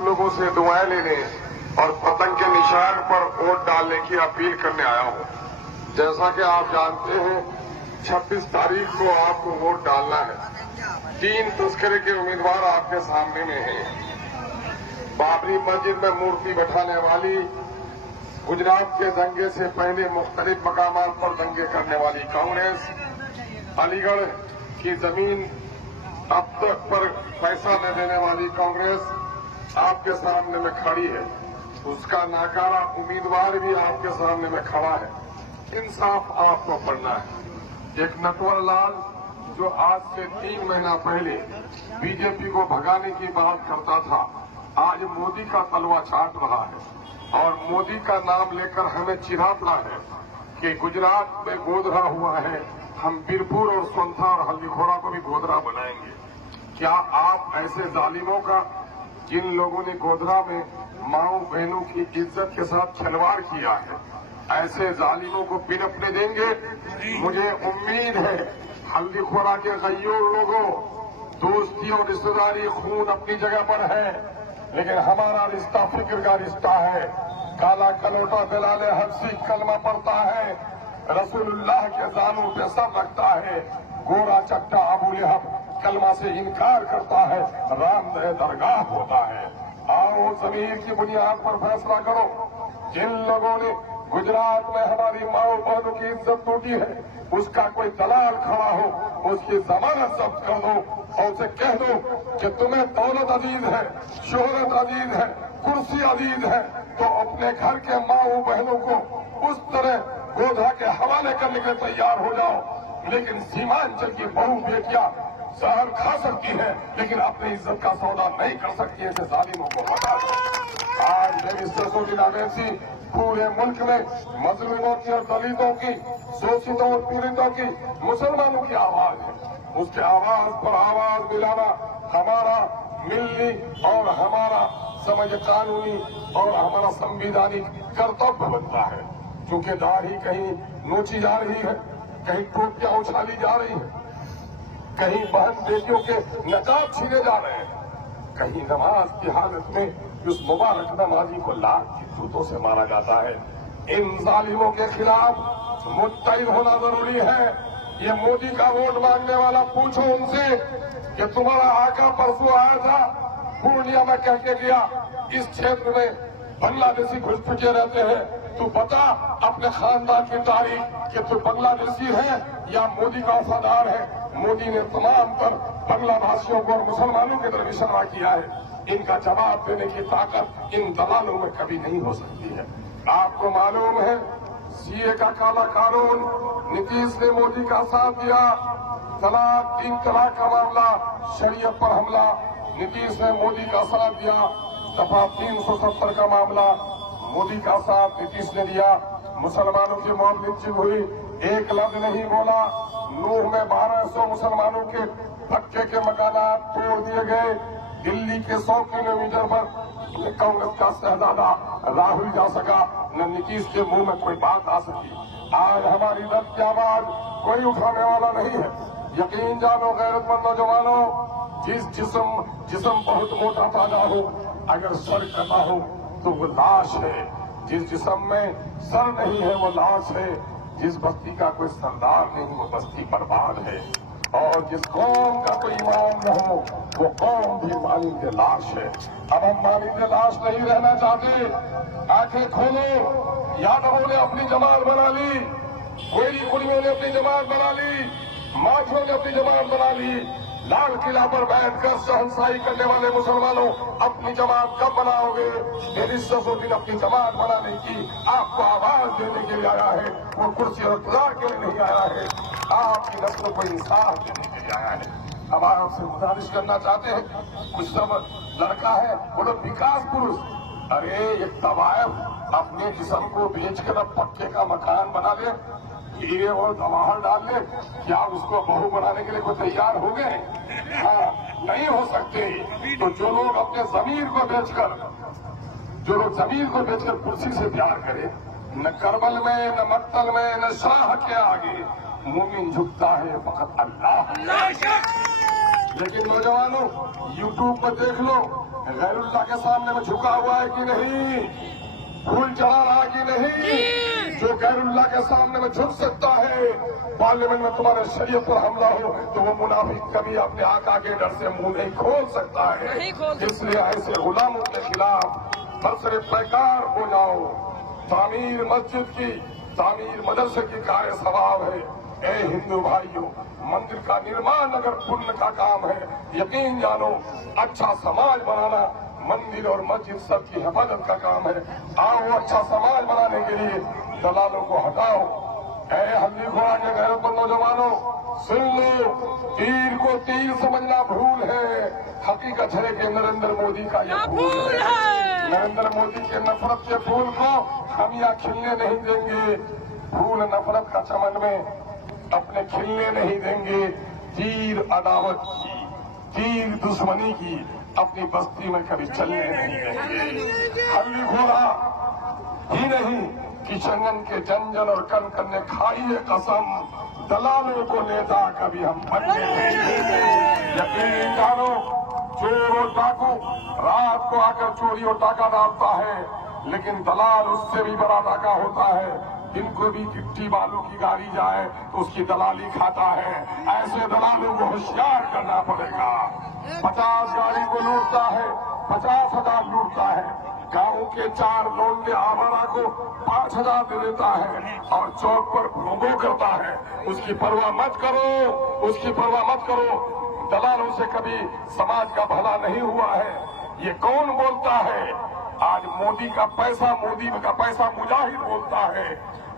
लोगों से दुआएं लेने और पतंग के निशान पर वोट डालने की अपील करने आया हूं। जैसा कि आप जानते हैं 26 तारीख को आपको वोट डालना है। 3 तस्करे के उम्मीदवार आपके सामने में हैं। बाबरी मस्जिद में मूर्ति बैठाने वाली, गुजरात के दंगे से पहले मुख्तलिफ मकामात पर दंगे करने वाली कांग्रेस, अलीगढ़ की जमीन अब तक पर पैसा न देने वाली कांग्रेस आपके सामने में खड़ी है। उसका नाकारा उम्मीदवार भी आपके सामने में खड़ा है। इंसाफ आपको पढ़ना है। एक नटवर लाल जो आज से 3 महीना पहले बीजेपी को भगाने की बात करता था, आज मोदी का तलवा चाट रहा है और मोदी का नाम लेकर हमें चिढ़ाता है कि गुजरात में गोधरा हुआ है, हम बीरपुर और सोनथा और हल्दीखोरा को भी गोधरा बनाएंगे। क्या आप ऐसे जालिमों का, जिन लोगों ने गोधरा में माओ बहनों की इज्जत के साथ खिलवाड़ किया है, ऐसे जालिमों को पिनपने देंगे? मुझे उम्मीद है हल्दीखोरा के गैयूर लोगों, दोस्ती और रिश्तेदारी खून अपनी जगह पर है, लेकिन हमारा रिश्ता फिक्र का रिश्ता है। काला कलोटा बिलाले हफ्सी कलमा पड़ता है, रसूलुल्लाह के जानू पे सर रखता है, गोरा चट्टा अबू लहब कलमा से इनकार करता है, रामदह दरगाह होता है। आओ जमीर की बुनियाद पर फैसला करो। जिन लोगों ने गुजरात में हमारी माओ बहनों की इज्जत टूटी है, उसका कोई दलाल खड़ा हो, उसकी जमानत जब्त कर दो और उसे कह दो कि तुम्हें दौलत अजीज है, शोहरत अजीज है, कुर्सी अजीज है, तो अपने घर के माओ बहनों को उस तरह गोधरा के हवाले करने के तैयार हो जाओ। लेकिन सीमांचल की बहू बेटियां जहर खा सकती है, लेकिन अपनी इज्जत का सौदा नहीं कर सकती है। जालिमों को हटा दो। आज मेरी सरसों वैसी पूरे मुल्क में मजलूमों की और दलितों की, शोषितों और पीड़ितों की, मुसलमानों की आवाज है। उसके आवाज पर आवाज मिलाना हमारा मिलनी और हमारा समझ कानूनी और हमारा संविधानिक कर्तव्य बनता है। क्योंकि दाढ़ी कहीं नोची जा रही है, कहीं टोपियां उछाली जा रही है, कहीं बहन बेटियों के नकाब छीने जा रहे हैं, कहीं नमाज की हालत में उस मुबारक नमाजी को लाख की जूतों से मारा जाता है। इन जालिमों के खिलाफ मुत्तहिद होना जरूरी है। ये मोदी का वोट मांगने वाला पूछो उनसे कि तुम्हारा आका परसों आया था, पूर्णिया में कह के गया इस क्षेत्र में बांग्लादेशी घुसपैठिए रहते हैं, तू बता अपने खानदान की तारीख कि तू बांग्लादेशी है या मोदी का वफादार है। मोदी ने तमाम तर बांग्ला भाषियों को और मुसलमानों की तरफ इशारा किया है। इनका जवाब देने की ताकत इन दलालों में कभी नहीं हो सकती है। आपको मालूम है सीए का काला कानून, नीतीश ने मोदी का साथ दिया, तलाक 3 तलाक का मामला, शरीयत पर हमला, नीतीश ने मोदी का साथ दिया, दफा 370 का मामला, मोदी का साथ नीतीश ने दिया, मुसलमानों की मौत निश्चित हुई, एक लफ्ज नहीं बोला। नूह में 1200 मुसलमानों के पक्के के मकानात तोड़ दिए गए। दिल्ली के 100 किलोमीटर पर कांग्रेस का शहजादा राहुल जा सका, न नीतीश के मुंह में कोई बात आ सकी। आज हमारी दर्द की आवाज कोई उठाने वाला नहीं है। यकीन जानो गैरतमंद नौजवानों, जिस्म बहुत मोटा ताजा हो, अगर सर कटा हो तो वो लाश है। जिस जिस्म में सर नहीं है वो लाश है। जिस बस्ती का कोई सरदार नहीं वो बस्ती बर्बाद है। और जिस कौम का कोई इमाम न हो वो कौम भी मानिंदे लाश है। अब हम मानिंदे लाश नहीं रहना चाहते। आंखें खोलो। यादवों ने अपनी जमात बना ली, कोयली कुलियों ने अपनी जमात बना ली, माछियों ने अपनी जमात बना ली। लाल किला पर बैठकर शहंशाही करने वाले मुसलमानों, अपनी जमात कब बनाओगे? मेरी ससुर अपनी जमात बनाने की आपको आवाज देने के लिए आया है, वो कुर्सी और इक़्तिदार के लिए नहीं आया है। आपकी नस्ल को इंसाफ देने के लिए आया है। हम आपसे गुजारिश करना चाहते हैं, कुछ सब लड़का है बोलो विकास पुरुष, अरे एक तवायफ अपने जिस्म को बेचकर अब पक्के का मकान बना ले, हीरे और जवाहर डाल ले, क्या उसको बहू बनाने के लिए कोई तैयार हो गए? नहीं हो सकते। तो जो लोग अपने जमीर को बेचकर कुर्सी से प्यार करे, न करबल में, न मक्तल में, न शाह के आगे मुमिन झुकता है फकत अल्लाह। लेकिन नौजवानों यूट्यूब पर देख लो, غیر اللہ کے سامنے میں جھکا ہوا ہے کہ نہیں؟ پھول چڑھا رہا کہ نہیں؟ جو غیر اللہ کے سامنے میں جھک سکتا ہے، پارلیمنٹ میں تمہارے شریعت پر حملہ ہو تو وہ منافق کبھی اپنے آقا کے ڈر سے منہ نہیں کھول سکتا ہے۔ اس لیے ایسے غلاموں کے خلاف برسر پیکار ہو جاؤ۔ تعمیر مسجد کی، تعمیر مدرسے کی کار ثواب ہے۔ اے ہندو بھائیوں، مندر کا نرمان اگر پن کا کام ہے، یقین جانو اچھا سماج بنانا مندر اور مسجد سب کی حفاظت کا کام ہے۔ آؤ اچھا سماج بنانے کے لیے دلالوں کو ہٹاؤ۔ اے ہلدی گھوڑا کے غیرت مند نوجوانوں، سن لو، تیر کو تیر سمجھنا بھول ہے، حقیقت ہے کہ نریندر مودی کا یہ پھول ہے۔ نریندر مودی کے نفرت کے پھول کو ہم یہاں کھلنے نہیں دیں گے۔ پھول نفرت کا چمن میں اپنے کھلنے نہیں دیں گے۔ تیر عداوت کی، تیر دشمنی کی اپنی بستی میں کبھی چلنے نہیں دیں گے۔ ہلدی گھوڑا ہی نہیں، کشن کے جنجن اور کن کن نے کھائی ہے قسم، دلالوں کو نیتا کبھی ہم بننے نہیں دیں گے۔ یقین جانو، چور اور ڈاکو رات کو آ کر چوری اور ڈاکہ ڈالتا ہے، لیکن دلال اس سے بھی بڑا ڈاکہ ہوتا ہے۔ جن کو بھی گٹی بالو کی گاڑی جائے تو اس کی دلالی کھاتا ہے۔ ایسے دلالوں کو ہوشیار کرنا پڑے گا۔ 50 گاڑی کو لوٹتا ہے، 50,000 لوٹتا ہے، گاؤں کے 4 لونڈے آوارہ کو 5,000 دے دیتا ہے اور چوک پر بھونگو کرتا ہے۔ اس کی پرواہ مت کرو، اس کی پرواہ مت کرو۔ دلالوں سے کبھی سماج کا بھلا نہیں ہوا ہے۔ یہ کون بولتا ہے؟ آج مودی کا پیسہ مجاہد بولتا ہے۔